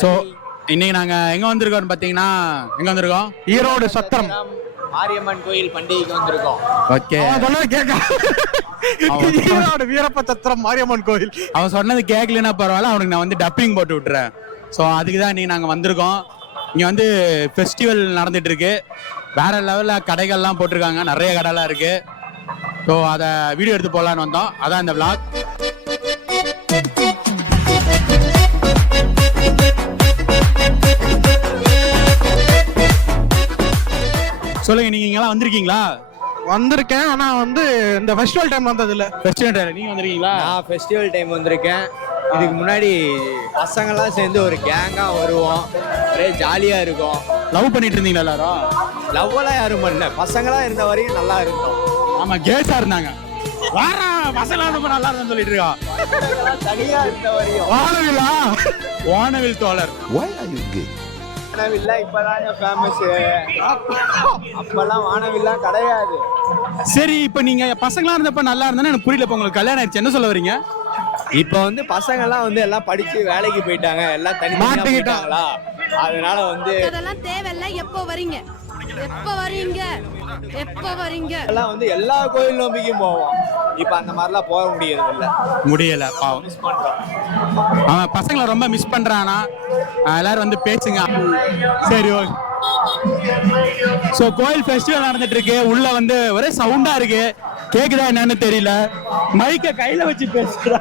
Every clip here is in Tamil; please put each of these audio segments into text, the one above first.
ஸோ இன்னைக்கு நாங்கள் எங்கே வந்திருக்கோம்னு பார்த்தீங்கன்னா எங்கே வந்திருக்கோம்? ஈரோடு சத்திரம் மாரியம்மன் கோயில் பண்டிகைக்கு வந்திருக்கோம். ஓகே, ஈரோடு வீரப்ப சத்திரம் மாரியம்மன் கோயில். அவன் சொன்னது கேட்கலன்னா பரவாயில்ல, அவனுக்கு நான் வந்து டப்பிங் போட்டு விட்டுறேன். ஸோ அதுக்கு தான் இன்னைக்கு நாங்கள் வந்திருக்கோம். இங்கே வந்து ஃபெஸ்டிவல் நடந்துட்டு இருக்கு. வேற லெவலில் கடைகள்லாம் போட்டிருக்காங்க, நிறைய கடைலாம் இருக்கு. ஸோ அதை வீடியோ எடுத்து போடலான்னு வந்தோம். அதான் இந்த vlog. சொல்லுங்க, நீங்க இங்கெல்லாம் வந்திருக்கீங்களா? வந்திருக்கேன், ஆனா வந்து இந்த ஃபெஸ்டிவல் டைம் வந்தது இல்ல. ஃபெஸ்டிவல் டைம் நீங்க வந்திருக்கீங்களா? நான் ஃபெஸ்டிவல் டைம் வந்திருக்கேன். இதுக்கு முன்னாடி பசங்கள்லாம் சேர்ந்து ஒரு கேங்கா வருவோம், ஒரே ஜாலியா இருக்கும். லவ் பண்ணிட்டு இருந்தீங்களா எல்லாரும்? லவ்வெல்லாம் யாரும் பண்ணல, பசங்களா இருந்த வரையும் நல்லா இருந்தோம். ஆமா, கேர்ள்ஸா இருந்தாங்க. வார பசங்களா ரொம்ப நல்லா இருந்தான்னு சொல்லிட்டு இருக்கா. தனியா இருந்த வரையும் வானவில்லா, வானவில் தோழர். Why are you gay? வானவில்லா இப்பதாங்க ஃபேமஸ். அப்பெல்லாம் வானவில்லா கிடையாது. சரி, இப்ப நீங்க பசங்களா இருந்தப்ப நல்லா இருந்தானே எனக்கு புரியல. இப்ப உங்களுக்கு கல்யாணம் ஆயிடுச்சு, என்ன சொல்ல வரீங்க? இப்ப வந்து பசங்கெல்லாம் வந்து எல்லாம் படிச்சு வேலைக்கு போயிட்டாங்க, எல்லாம் தனி மாட்டிக்கிட்டாங்களா, அதனால வந்து அதெல்லாம் தேவையில்ல. எப்போ வரீங்க? எப்போ வரீங்க? எப்போ வரீங்க? எல்லாம் வந்து எல்லா கோயில் நோம்பிக்கும் போவோம். இப்ப அந்த மாதிரிலாம் போக முடியல, பாவம். மிஸ் பண்றோம். அவன் பசங்களை ரொம்ப மிஸ் பண்றானா. எல்லாரும் வந்து பேசுங்க. சரி, ஓகே. ஸோ கோயில் ஃபெஸ்டிவல் நடந்துட்டு இருக்கு. உள்ள வந்து ஒரே சவுண்டா இருக்கு, கேக்குதா என்னன்னு தெரியல. மைக்க கையில வச்சு பேசுறா.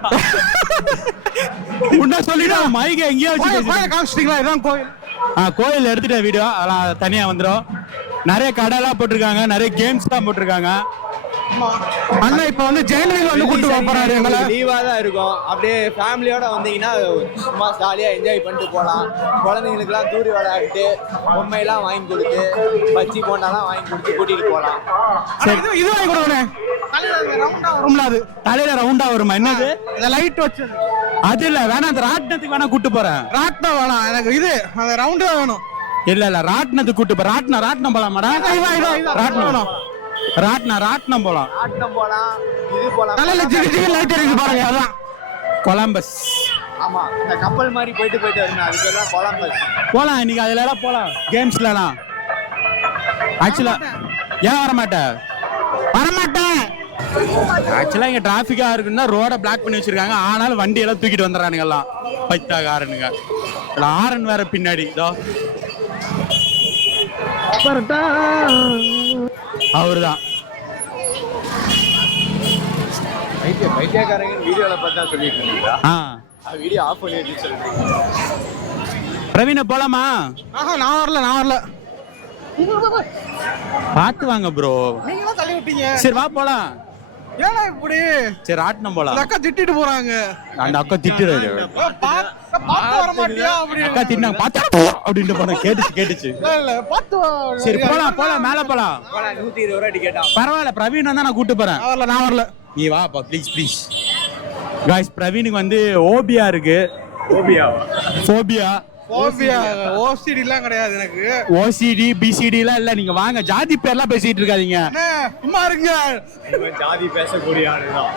உன்ன சொல்லிட்டு மைக்க எங்கேயோ வச்சு காமிச்சிட்டீங்களா? இதான் கோயில். கோயில் எடுத்துட்ட வீடியோ அதெல்லாம் தனியா வந்துடும். நிறைய கடைலாம் போட்டிருக்காங்க, நிறைய கேம்ஸ் தான் போட்டிருக்காங்க. அண்ணா இப்ப வந்து ஜெயிலுக்கு வந்து கூட்டு போறாரு. எங்களை லீவா தான் இருக்கும். அப்படியே ஃபேமிலியோட வந்தீங்கன்னா சும்மா ஜாலியா என்ஜாய் பண்ணிட்டு போகலாம். குழந்தைங்களுக்குலாம் தூரி விளையாட்டு, பொம்மையெல்லாம் வாங்கி கொடுத்து, பச்சி போண்டாலாம் வாங்கி கொடுத்து கூட்டிட்டு போகலாம். சரி, இது வாங்கி கொடுக்கணும். ரவுண்டா வரும்ல, அது தலையில ரவுண்டா வருமா? என்னது? இந்த லைட் வச்சு அது இல்ல, வேணா அந்த ராட்டினத்துக்கு வேணா கூட்டு போறேன். ராட்டம் வேணாம் எனக்கு, இது அந்த ரவுண்டு தான் வேணும். இல்ல ராட்டினத்துக்கு கூட்டு போறேன். ராட்டினம் போலாமாடா? ராட்டினம் போலாம். ராட்டினம் போலாம். ஆட்டம் போலாம், இது போலாம். தலையில ஜிகி ஜிகி லைட் இருக்கு பாருங்க, அதான் கொலம்பஸ். ஆமா, இந்த கப்பல் மாதிரி போயிட்டு வரணும், அதுக்கு எல்லாம் கொலம்பஸ் போலாம். இன்னைக்கு அதுல எல்லாம் போலாம், கேம்ஸ்லாம். ஆக்சுவலா ஏன் வரமாட்டேன்? ஆக்சுவலா இங்க டிராபிக்கா இருக்குன்னா ரோட பிளாக் பண்ணி வச்சிருக்காங்க. ஆனாலும் வண்டி எல்லாம் தூக்கிட்டு வந்துடுறானுங்க எல்லாம், பைத்தாக்காரனுங்க. ஆரன் வேற பின்னாடி. இதோ அவருதான் பைத்தியக்காரங்க வீடியோல பார்த்தா சொல்லிட்டு இருக்கீங்களா? வீடியோ ஆஃப் பண்ணி வச்சு சொல்றீங்க. பிரவீன போலாமா? நான் வரல. பாத்து வாங்க ப்ரோ. நீங்க தான் தள்ளி விட்டீங்க. சரி வா போலாம். ஏன்னா இப்படி சரி ராட்டினம் போலாம். அக்கா திட்டிட்டு போறாங்க. அந்த அக்கா திட்டுறாரு. பாத்து வர மாட்டியா அப்படி? அக்கா திட்டினாங்க, பாத்தா அப்படின்ட்டு போன. கேட்டுச்சு. இல்ல பாத்து. சரி போலாம், மேல போலாம். 120 ரூபாய் டிக்கெட்டா? பரவாயில்ல, பிரவீன் தான் நான் கூட்டு போறேன். நான் வரல. நீ வாப்பா ப்ளீஸ். गाइस, பிரவீனுக்கு வந்து ஓபியா இருக்கு. ஃபோபியா ஓசிடிலாம் கிடையாது எனக்கு. ஓசிடி பிசிடி எல்லாம் இல்ல. நீங்க வாங்க, ஜாதி பேர்லாம் பேசிட்டு இருக்காதீங்க. சும்மா இருங்க. ஜாதி பேசக்கூடிய ஆளுதான்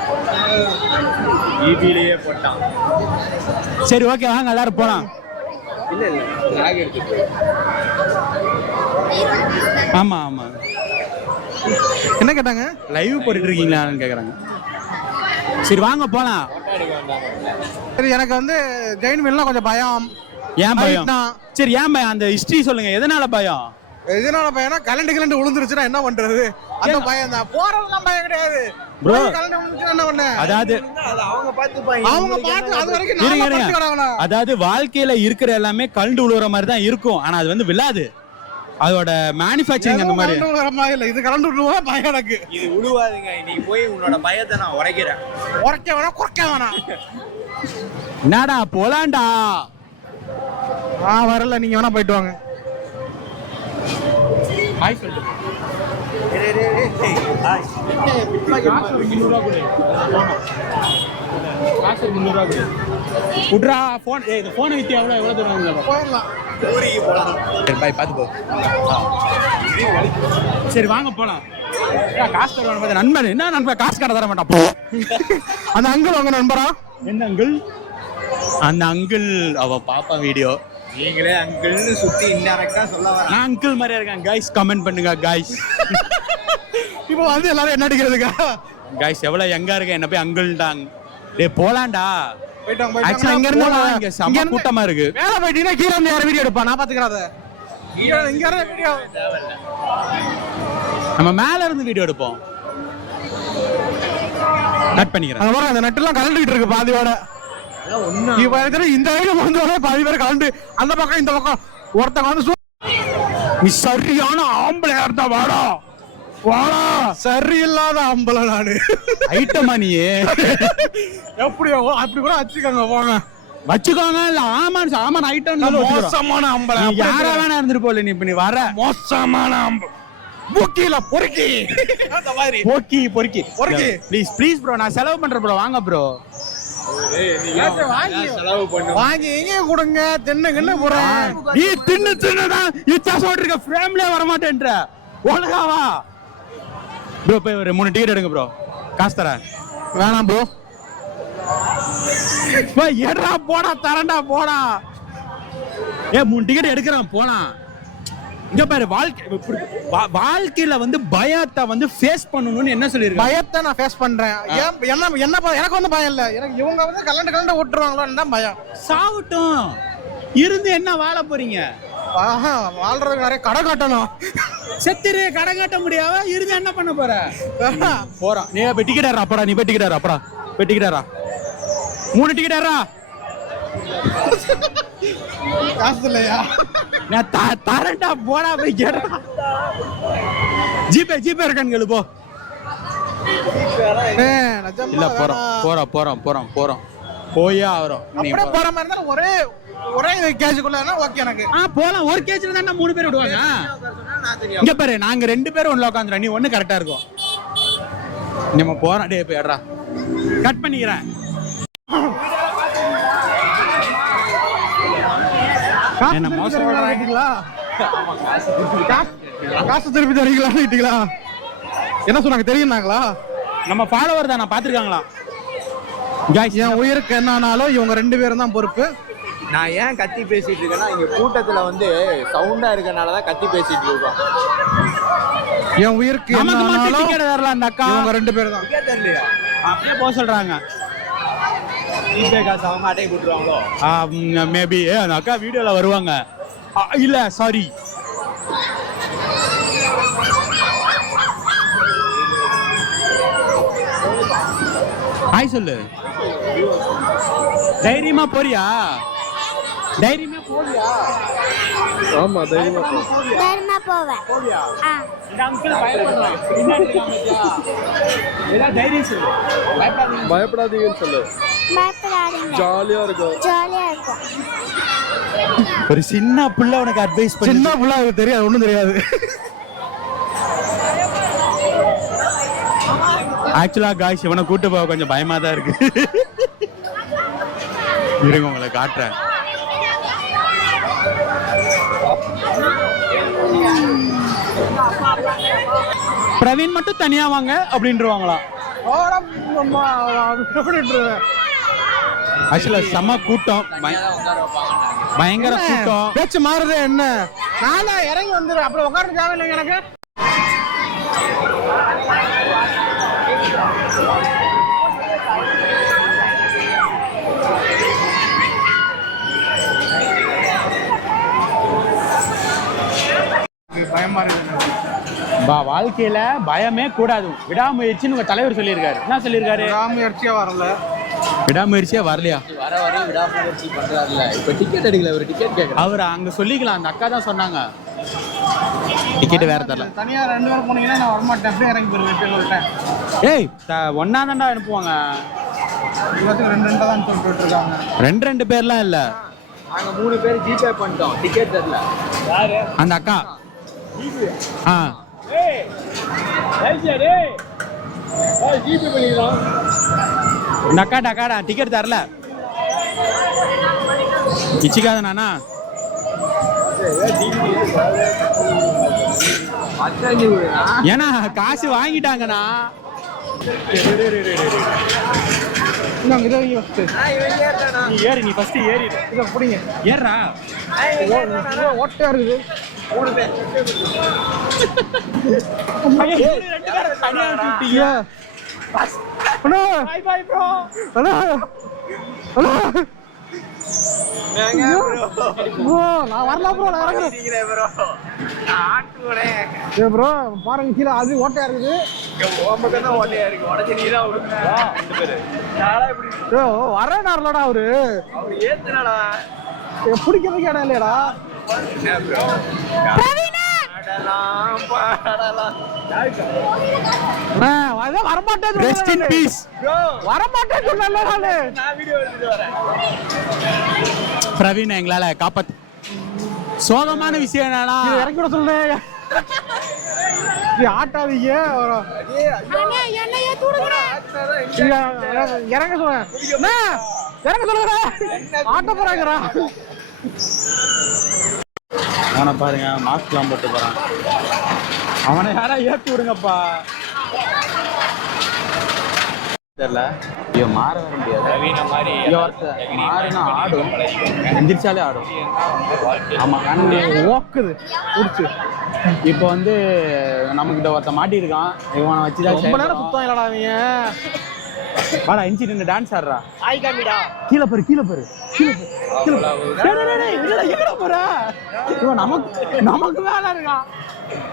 ஈபிலேயே போட்டான். சரி ஓகே, வாங்க எல்லாரும் போலாம். இல்ல லாக் எடுத்துட்டு. ஆமா என்ன கேட்டாங்க? லைவ் போட்டுட்டு இருக்கீங்களான்னு கேக்குறாங்க. சரி வாங்க போலாம். சரி, எனக்கு வந்து ஜெயின் மீன்லாம் கொஞ்சம் பயம். ஏன் பயம்? சரி ஏன் பயம்? அந்த ஹிஸ்டரி சொல்லுங்க, எதனால பயம்? எதனால பயம்னா கலண்டு விழுந்துருச்சுன்னா என்ன பண்றது, அந்த பயம் தான். போறதுலாம் பயம் கிடையாது ப்ரோ. கலண்டு விழுந்துச்சுன்னா என்ன பண்ண? அதாவது அவங்க பார்த்துப்பாங்க. அது வரைக்கும் அதாவது வாழ்க்கையில இருக்கிற எல்லாமே கலண்டு விழுற மாதிரி தான் இருக்கும். ஆனா அது வந்து விழாது. அதோட மேனுஃபேக்சரிங் அந்த மாதிரி. இல்ல, இது கலண்டு விழுவா பயம் எனக்கு. இது விழுவாதுங்க. நீ போய் உன்னோட பயத்தை நான் உடைக்கிறேன். குறைக்க வேணாம். என்னடா போலாண்டா? வரல, நீங்க வேணா போயிட்டு வாங்க. ஹாய் சொல்லுங்க. குட்ரா போன். இந்த போனை வித்தி எவ்வளவு தூரம் போயிடலாம். பாய், பார்த்து போ. சரி வாங்க போலாம். காசு தருவானு நண்பன். என்ன நண்பன் காசு கடை தர மாட்டான். போ. அந்த அங்கிள் உங்க நண்பரா? என்ன அங்கிள்? அந்த அங்கிள் அவ பாப்பா வீடியோ நீங்களே அங்கிள்னு சுத்தி இன்டைரக்டா சொல்ல வர. நான் அங்கிள் மாதிரியா இருக்கேன் கைஸ், கமெண்ட் பண்ணுங்க கைஸ். இப்போ வந்து எல்லாரும் என்ன அடிக்கிறதுக்கா? கைஸ் எவ்வளவு யங்கா இருக்க, என்ன போய் அங்கிள்டாங்க. டேய் போலாம்டா. போயிட்டாங்க ஆக்சுவலா இங்க இருந்து இங்க செம இருந்து கூட்டமா இருக்கு. மேல போயிட்டீங்கன்னா கீழ இருந்து யாரும் வீடியோ எடுப்பா, நான் பாத்துக்கிறேன் அதை. இங்க இருந்து வீடியோ நம்ம மேல இருந்து வீடியோ எடுப்போம். கட் பண்ணிக்கிறேன். அங்க பாருங்க, அந்த நட்டுலாம் கலந்துகிட்டு இருக்கு பாதியோட. இப்ப இருக்கிற இந்த ஐடியா வந்து பாதி பேர் கலந்து அந்த பக்கம் இந்த பக்கம் ஒருத்தங்க வந்து நீ சரியான ஆம்பளையா இருந்தா வாடா வாடா. சரியில்லாத ஆம்பளை நானு. ஐட்டமா நீ எப்படியோ அப்படி கூட வச்சுக்கோங்க, போங்க வச்சுக்கோங்க. இல்ல ஆமான் ஆமான் ஐட்டம் மோசமான ஆம்பளை. யாரா வேணா இருந்துட்டு போல. நீ இப்ப நீ வர மோசமான ஆம்பளை. பூக்கில பொறுக்கி அந்த மாதிரி பொறுக்கி பொறுக்கி பொறுக்கி. ப்ளீஸ் ப்ளீஸ் ப்ரோ, நான் செலவு பண்றேன் ப்ரோ, வாங்க ப்ரோ. செலவு பண்ணு. வாங்கி எங்க கொடுங்க, தின்னுங்கன்னு போறேன். நீ தின்னு தின்னுதான் இச்சா சொல்லிருக்க, ஃப்ரேம்லயே வர மாட்டேன்ற. ஒழுங்காவா ப்ரோ, போய் ஒரு 3 டிக்கெட் எடுங்க ப்ரோ, காசு தரேன். வேணாம் ப்ரோ. ஏடா போடா, தரண்டா போடா. 3 டிக்கெட் எடுக்கிறேன் போலாம். இங்க பாரு, வாழ்க்கையில வந்து பயத்தை வந்து ஃபேஸ் பண்ணணும்னு என்ன சொல்லிருக்க? பயத்தை நான் ஃபேஸ் பண்றேன். எனக்கு வந்து பயம் இல்ல, எனக்கு இவங்க வந்து கலண்டு விட்டுருவாங்களோன்னு தான் பயம். சாவட்டும், இருந்து என்ன வாழ போறீங்க? வாழ்றதுக்கு நிறைய கடை காட்டணும். செத்துரு, கடை காட்ட முடியாவா? இருந்து என்ன பண்ண போற? போறான். நீ போய் டிக்கெட் ஏறா அப்படா, நீ போய் டிக்கெட் ஏறா அப்படா, போய் டிக்கெட் ஏறா. 3 டிக்கெட் ஏறா. காசு இல்லையா? நான் தரண்டா, போடா போய் கேடா. ஜிபே இருக்கான்னு கேளு போ. இல்ல போறோம் போயே ஆகிறோம். அப்படியே போற மாதிரி இருந்தாலும் ஒரே கேஜுக்குள்ள ஓகே எனக்கு. போலாம். ஒரு கேஜ்ல தான் 3 பேர் விடுவாங்க. இங்க பாரு, நாங்க 2 பேரும் ஒண்ணு உட்காந்துறோம், நீ ஒண்ணு கரெக்டா இருக்கும். நம்ம போறோம். டேய் போய் ஏறா, கட் பண்ணிக்கிறேன். என்ன மோசம் சொல்றீங்களா? காசு திருப்பி தரீங்களா? என்ன சொன்னாங்க தெரியுமாங்களா? நம்ம ஃபாலோவர் தான், நான் பாத்துருக்காங்களா? என் உயிருக்கு என்னானாலும் இவங்க 2 பேரும் தான் பொறுப்பு. நான் ஏன் கத்தி பேசிட்டு இருக்கேன்னா, இங்க கூட்டத்துல வந்து சவுண்டா இருக்கனாலதான் கத்தி பேசிட்டு இருக்கோம். என் உயிருக்கு நமக்கு மட்டும் என்னானாலும் டிக்கெட் தரல அந்த அக்கா. இவங்க 2 பேரும் தான். தெரியலையா? அப்படியே போக சொல்றாங்க. ஜிபே காசு அவங்க அட்டையை போட்டுருவாங்களோ? மேபி அந்த அக்கா வீடியோல வருவாங்க. இல்ல சாரி, ஹாய் சொல்லு. தைரியமா போறியா? ஆமா, தைரியமா போவேன். இந்த அங்கிள் பயப்படுறான். பின்னாடி இருக்கான் பாத்தியா? ஏதா தைரியம் சொல்லு. பயப்படாதீங்கன்னு சொல்லு. ஜாலியா இருக்கும். ஒரு சின்ன புள்ள உனக்கு அட்வைஸ் பண்ணி. சின்ன புள்ள தெரியாது, ஒண்ணும் தெரியாது. ஆக்சுவலா காய்ஸ், இவனை கூட்டு போக கொஞ்சம் பயமா தான் இருக்கு. இருங்க உங்களை காட்டுறேன். பிரவீன் மட்டும் தனியா வாங்க அப்படின்றவாங்களா? ஆக்சுவலா செம கூட்டம், பயங்கர கூட்டம். பேச்சு மாறுது என்ன? நானே இறங்கி வந்துடுறேன், அப்புறம் உட்கார்ந்து தேவையில்லைங்க எனக்கு. பயமா இருக்கு. வாழ்க்கையில பயமே கூடாது, விடாமுயற்சின்னு உங்க தலைவர் சொல்லியிருக்காரு. என்ன சொல்லியிருக்காரு? விடாமுயற்சியா வரல. விடாமுயற்சியா வரலையா? வர வரையும் விடாமுயற்சி பண்றாருல. இப்ப டிக்கெட் எடுக்கல, ஒரு டிக்கெட் கேட்கல. அவர் அங்க சொல்லிக்கலாம், அந்த அக்கா தான் சொன்னாங்க. டிக்கெட் வேற தரல. தனியா 2 பேரும் போனீங்கன்னா நான் வரமாட்டேன், அப்படியே இறங்கி போயிருவேன். ஏய், ஒன்னா தான்டா அனுப்புவாங்க. எல்லாத்துக்கும் 2 தான் சொல்லிட்டு இருக்காங்க. 2 பேர்லாம் இல்ல, நாங்க 3 பேர் ஜிபே பண்ணிட்டோம், டிக்கெட் தரல. யாரு? அந்த அக்கா. இந்த அக்காடா டிக்கெட் தரல. கிச்சிக்காத நானா? ஏன்னா காசு வாங்கிட்டாங்கண்ணா. இந்தாங்க இதை வைங்க ஃபர்ஸ்ட். நீ ஏறு, நீ ஃபர்ஸ்ட் ஏறி இதை பிடிங்க. ஏறா. ஓட்டையா இருக்குது. தனியா அண்ணா அண்ணா அண்ணா ப்ரோ நான் வரல ப்ரோ, நான் இறங்குறேன் ப்ரோ. பாருங்க கீழே அது ஓட்டையா இருக்குது. வரேன் இல்லடா அவரு பிடிக்கிறதுக்கு இடம் இல்லையடா. வரமாட்டேன் ரெஸ்ட் இன் பீஸ். வரமாட்டேன்னு சொன்னேன்ல நானு. பிரவீன் எங்களால காப்பாத்து. சோகமான விஷயம் என்னன்னா இறக்கி விட சொல்லுங்க. ஆட்டாதீங்க. என்னைய தூடுங்க. இறங்க சொல்லுங்க. இறங்க சொல்லுங்க. ஆட்ட போறாங்கடா. அவனை பாருங்க, மாஸ்க்லாம் போட்டு போறான். அவனை யாரா ஏற்றி விடுங்கப்பா. தெரியல, ஐயோ மாற வர முடியாது. மாறினா ஆடும், எந்திரிச்சாலே ஆடும். ஆமா, ஓக்குது முடிச்சு. இப்போ வந்து நம்மகிட்ட ஒருத்த மாட்டியிருக்கான். இவனை வச்சுதான் ரொம்ப நேரம் சுத்தம் இல்லடா நீங்க. வாடா இன்சி நின்று டான்ஸ் ஆடுறா. கீழே பாரு, கீழே பாரு, கீழே போற. இவன் நமக்கு வேலை இருக்கான்.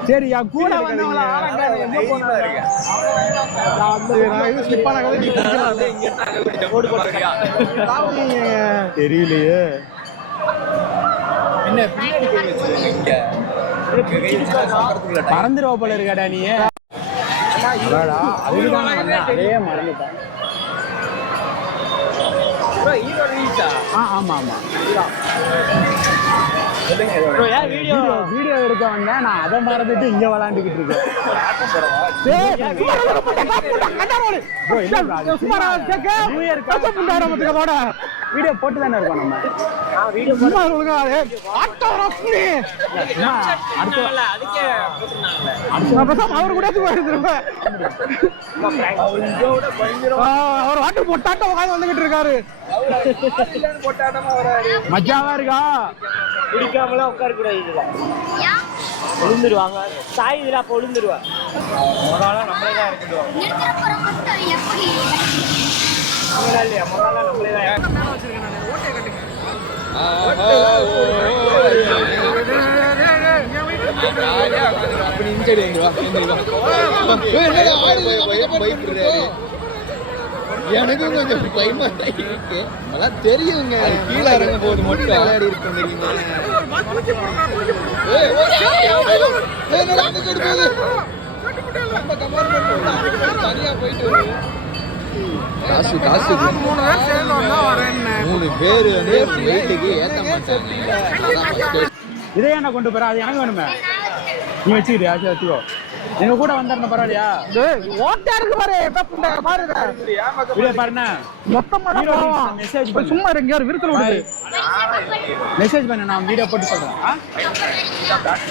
சரி, என் கூட வந்தவங்கள தெரியலையே. பறந்துருவா போல இருக்காடா நீ. அதே மறந்துட்டான். ஆமா ஆமா, வீடியோ எடுக்க வந்தேன் நான். அதை மறந்துட்டு இங்க விளாண்டுக்கிட்டு இருக்கேன். வீடியோ போட்டு தானே இருக்கோம் நம்ம. அவர் கூட அவர் ஆட்டு போட்டாட்டம் உட்காந்து வந்துகிட்டு இருக்காரு. மஜாவா இருக்கா. குடிக்காமலாம் உட்கார கூடாது. இதுல விழுந்துருவாங்க. சாய் இதுல அப்ப விழுந்துருவா. முதல்ல நம்மளே தான் இருக்கட்டும். இல்லையா, முதல்ல நம்மளே தான். எனக்கும் கொஞ்சம் பயமா இருக்கு. அதெல்லாம் தெரியுங்க. கீழே இறங்க போது மட்டும் விளையாடி இருக்கோம் தெரியுமா. தனியா போயிட்டு காசு காசு 3 பேர் வந்து வீட்டுக்கு ஏத்த மாட்டாங்க. இதே என்ன கொண்டு போற? அது எனக்கு வேணுமே. நீ வச்சுக்கிட்டு ஆச்சு வச்சுக்கோ. எங்க கூட வந்தாருன்னு பரவாயில்லையா? ஓட்டா இருக்கு பாரு. பாருங்க வீடியோ பாருண்ணா. மொத்தமா மெசேஜ் சும்மா இருங்க. விருத்தல் விடுது. மெசேஜ் பண்ண, நான் வீடியோ போட்டு சொல்றேன்.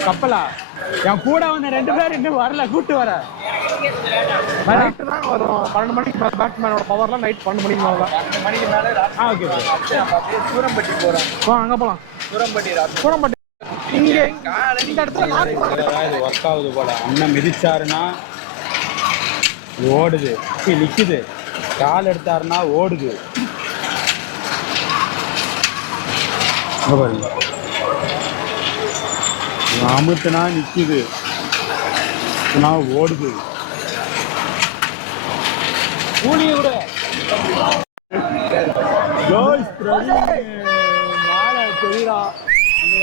கப்பலா என் கூட வந்து 2 பேர் இன்னும் வரல. கூட்டு வர நைட்டு தான் வரும். 12 மணிக்கு பேட்மேனோட பவர்லாம் நைட் 12 மணிக்கு மேல. 2 மணிக்கு மேலே ஓகே. சூரம்பட்டி போறோம். அங்க போலாம். சூரம்பட்டி இங்க இந்த இடத்துல இது ஒர்க் ஆகுது போல. அண்ணன் மிதிச்சாருன்னா ஓடுது, நிக்குது. கால் எடுத்தாருன்னா ஓடுது. பாருங்க, அமுத்துனா நிக்குது, ஓடுது. மாலை தெரியுறா.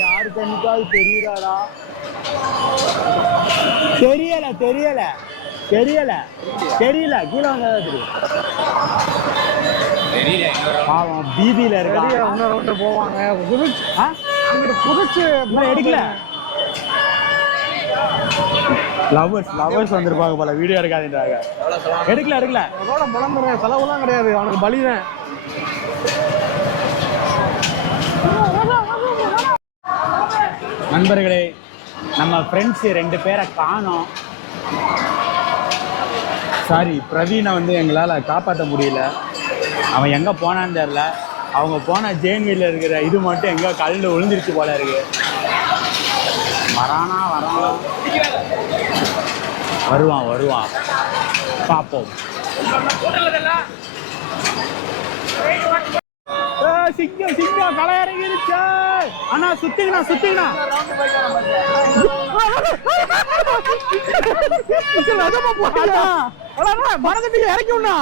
யாரு கண்ணுக்காவது தெரியுறாடா? தெரியல. கீழே வந்தாதான் தெரியும். பாவம் பீதியில இருக்கா. இன்னொரு ரவுண்டு போவாங்க. அங்கிட்டு புதுச்சு எடுக்கல. லவர்ஸ் வந்திருப்பாங்க போல. வீடியோ எடுக்காதுன்றாங்க. எடுக்கல. அதோட புலம்புற செலவுலாம் கிடையாது. அவனுக்கு பலிதான். நண்பர்களே, நம்ம ஃப்ரெண்ட்ஸ் 2 பேரை காணோம். சாரி, பிரவீனை வந்து எங்களால் காப்பாற்ற முடியல. அவன் எங்கே போனான்னு தெரில. அவங்க போன ஜேஎன்வியில் இருக்கிற இது மட்டும் எங்கே கல்லில் விழுந்துருச்சு போல இருக்கு. வரானா வருவான் பார்ப்போம். சிங்கம் களை இறங்கிருச்சு. அண்ணா சுத்திங்கண்ணா மரத்துக்கு இறக்கி விடா.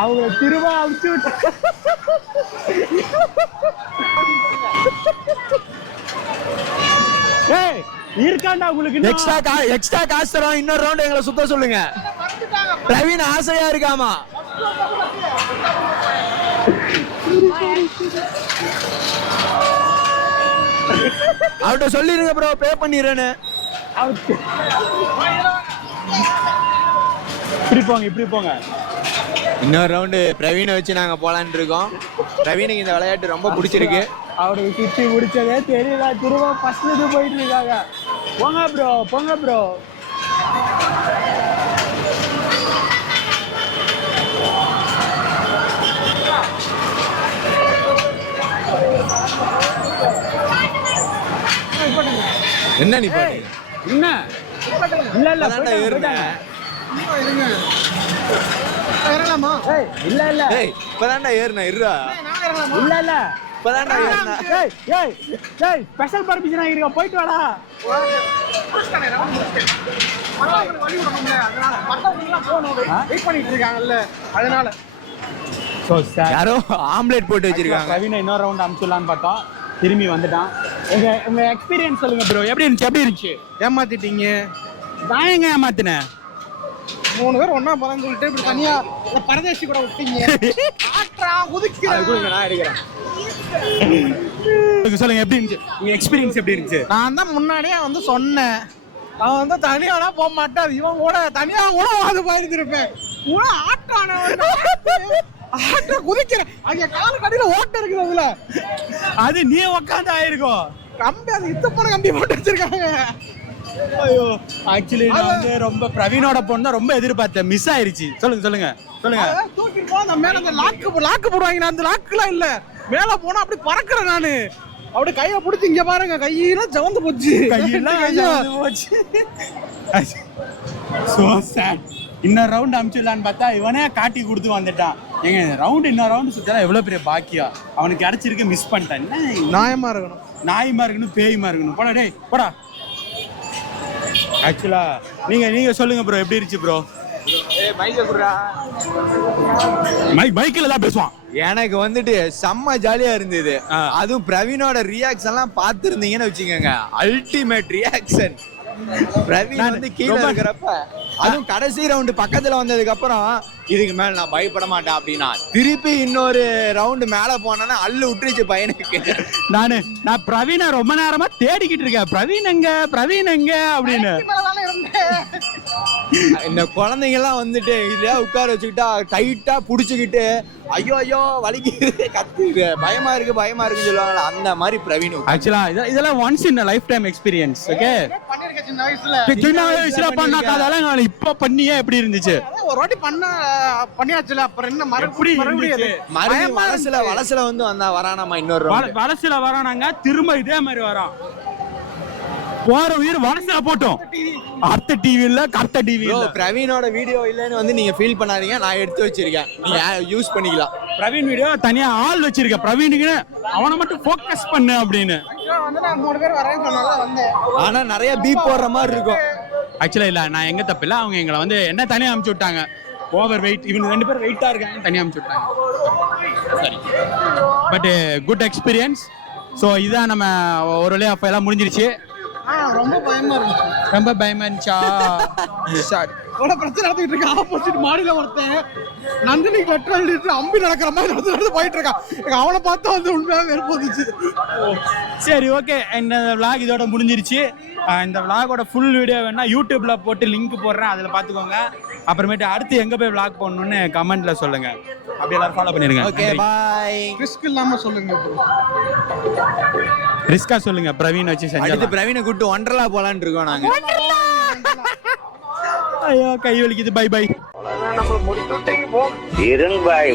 அவங்க திரும்ப அழிச்சு விட்டு இருக்காண்டா உங்களுக்கு எக்ஸ்ட்ரா காசு தரோம். இன்னொரு ரவுண்ட் எங்களை சுத்த சொல்லுங்க. பிரவீன் ஆசையா இருக்காமா? அவர்கிட்ட சொல்லிருங்க ப்ரோ, பே பண்ணிடுறேன்னு. இப்படி போங்க. இன்னொரு ரவுண்டு பிரவீனை வச்சு நாங்க போலான்னு இருக்கோம். பிரவீனுக்கு இந்த விளையாட்டு ரொம்ப பிடிச்சிருக்கு. அவருக்கு சுத்தி முடிச்சதே தெரியல. திரும்ப ஃபர்ஸ்ட்ல போயிட்டு இருக்காங்க. போங்க ப்ரோ. என்ன நீ பாருங்க. என்ன இல்ல இறங்கலாமா? இல்ல இப்பதான்டா ஏறுனா இருடா. இல்ல இப்பதான்டா ஏறுனா. ஸ்பெஷல் பர்மிஷன் ஆகிருக்க, போயிட்டு வாடா. அதனால யாரோ ஆம்லெட் போட்டு வச்சிருக்காங்க. பிரவீனை இன்னொரு ரவுண்ட் அனுப்பிச்சுடலான்னு பார்த்தோம். திரும்பி வந்துட்டான். உங்க எக்ஸ்பீரியன்ஸ் சொல்லுங்க ப்ரோ. எப்படி இருந்துச்சு? ஏமாத்திட்டீங்க. நான் எங்க ஏமாத்தினேன்? 3 பேர் ஒன்னா போறான்னு சொல்லிட்டு இப்படி தனியா பரதேசி கூட விட்டீங்க. நான் எடுக்கிறேன். சொல்லுங்க, எப்படி இருந்துச்சு உங்க எக்ஸ்பீரியன்ஸ்? எப்படி இருந்துச்சு? நான் தான் முன்னாடியே சொன்னேன். அவன் தனியானா போக மாட்டான். இவன் கூட தனியா கூட அது போயிருந்திருப்பேன். ஆட்ட குதிக்கிறேன். அங்க கால கடியில ஓட்ட இருக்குது. அதுல அது நீ உட்காந்து ஆயிருக்கும். கம்பி அது இத்தப்பன கம்பி போட்டு வச்சிருக்காங்க. ஐயோ, ஆக்சுவலி நான் ரொம்ப பிரவீனோட பொண்ணு தான் ரொம்ப எதிர்பார்த்தேன். மிஸ் ஆயிருச்சு. சொல்லுங்க. தூக்கி போ. அந்த மேல அந்த லாக்கு போடுவாங்க. அந்த லாக்குலாம் இல்ல. மேல போனா அப்படி பறக்குறேன் நானு. அப்படி கையை பிடிச்சி இங்க பாருங்க, கையெல்லாம் ஜவந்து போச்சு. So sad. இன்னொரு ரவுண்ட் அனுப்பிச்சிடலான்னு பார்த்தா இவனே காட்டி கொடுத்து வந்துட்டான். எங்க இன்னொரு ரவுண்டு சுத்தலாம் எவ்வளவு பெரிய பாக்கியா. அவனுக்கு கிடைச்சிருக்கு, மிஸ் பண்ணிட்டான். நியாயமா இருக்கணும், பேயுமா இருக்கணும். போடா. ஆக்சுவலா நீங்க சொல்லுங்க ப்ரோ, எப்படி இருந்துச்சு ப்ரோ? மைக்கில் தான் பேசுவான். எனக்கு செம்ம ஜாலியா இருந்தது. அதுவும் பிரவீனோட ரியாக்ஷன் எல்லாம் பார்த்திருந்தீங்கன்னு வச்சுக்கோங்க, அல்டிமேட் ரியாக்ஷன். பிரவீன் கீழே இருக்கிறப்ப, அதுவும் கடைசி ரவுண்டு பக்கத்துல வந்ததுக்கு அப்புறம் இதுக்கு மேல நான் பயப்பட மாட்டேன் அப்படின்னா திருப்பி இன்னொரு ரவுண்டு மேல போனா அள்ளு விட்டுருச்சு பையனுக்கு. நான் பிரவீனை ரொம்ப நேரமா தேடிக்கிட்டு இருக்கேன். பிரவீன் எங்க அப்படின்னு. இந்த குழந்தைங்க எல்லாம் இதுல உட்கார வச்சுக்கிட்டா டைட்டா புடிச்சுக்கிட்டு ஐயோ வலிக்குது, கத்துது, பயமா இருக்குன்னு சொல்லுவாங்கல்ல, அந்த மாதிரி பிரவீன். ஆக்சுவலா இதெல்லாம் once in life time experience. Okay, சின்ன வயசுல பண்ணாத அதெல்லாம் இப்ப பண்ணியே எப்படி இருந்துச்சு? ஒரு வாட்டி பண்ணியாச்சுல, அப்புறம் என்ன மறுபடியும் வலசுல வந்தா வரானாமா. இன்னொரு வலசுல வரானாங்க, திரும்ப இதே மாதிரி வரான். போற உயிர் வலசுல போட்டோம். அடுத்த டிவி இல்ல, கரெக்டா டிவி இல்ல. பிரவீனோட வீடியோ இல்லன்னு நீங்க ஃபீல் பண்ணாதீங்க, நான் எடுத்து வச்சிருக்கேன், நீங்க யூஸ் பண்ணிக்கலாம். பிரவீன் வீடியோ தனியா ஆள் வச்சிருக்கேன். பிரவீனுக்கு அவனை மட்டும் ஃபோக்கஸ் பண்ணு அப்படின்னு. ஆனா நிறைய பீப் போடுற மாதிரி இருக்கும். ஆக்சுவலா இல்ல, நான் எங்க தப்பு இல்ல. அவங்க எங்களை என்ன தனியா அனுப்பிச்சு விட்டாங்க. ஓவர் வெயிட், இவங்க 2 பேரும் வெயிட்டா இருக்காங்க, தனியா அனுப்பிச்சு விட்டாங்க. சரி, பட் குட் எக்ஸ்பீரியன்ஸ். ஸோ இதான் நம்ம ஒரு வழியா அப்ப எல்லாம் முடிஞ்சிருச்சு. ரொம்ப பயமா இருந்துச்சா? பிரச்சனை நடத்திட்டு இருக்க. ஆப்போசிட் மாடியில ஒருத்தன் நந்தினிக்கு லெட்டர் எழுதிட்டு அம்பி நடக்கிற மாதிரி நடந்து போயிட்டு இருக்கான். அவனை பார்த்தா உண்மையாக வெறுப்பு வந்துச்சு. சரி, ஓகே, இந்த விளாக் இதோட முடிஞ்சிருச்சு. இந்த விளாகோட ஃபுல் வீடியோ வேணா யூடியூப்ல போட்டு லிங்க் போடுறேன், அதில் பார்த்துக்கோங்க. அப்புறமேட்டு அடுத்து எங்க போய் vlog பண்ணணும்னு கமெண்ட்ல சொல்லுங்க. அப்படியே எல்லாரும் ஃபாலோ பண்ணிருங்க. Okay bye. ரிஸ்க் இல்லாம சொல்லுங்க bro. ரிஸ்கா சொல்லுங்க. பிரவீன் வச்சு அடுத்து செஞ்சலாம். பிரவீனை கூட்டு ஒண்டர்லா போலான்னு இருக்கோம் நாங்க. ஐயோ கை வலிக்குது. Bye bye. இருங்க பாய்.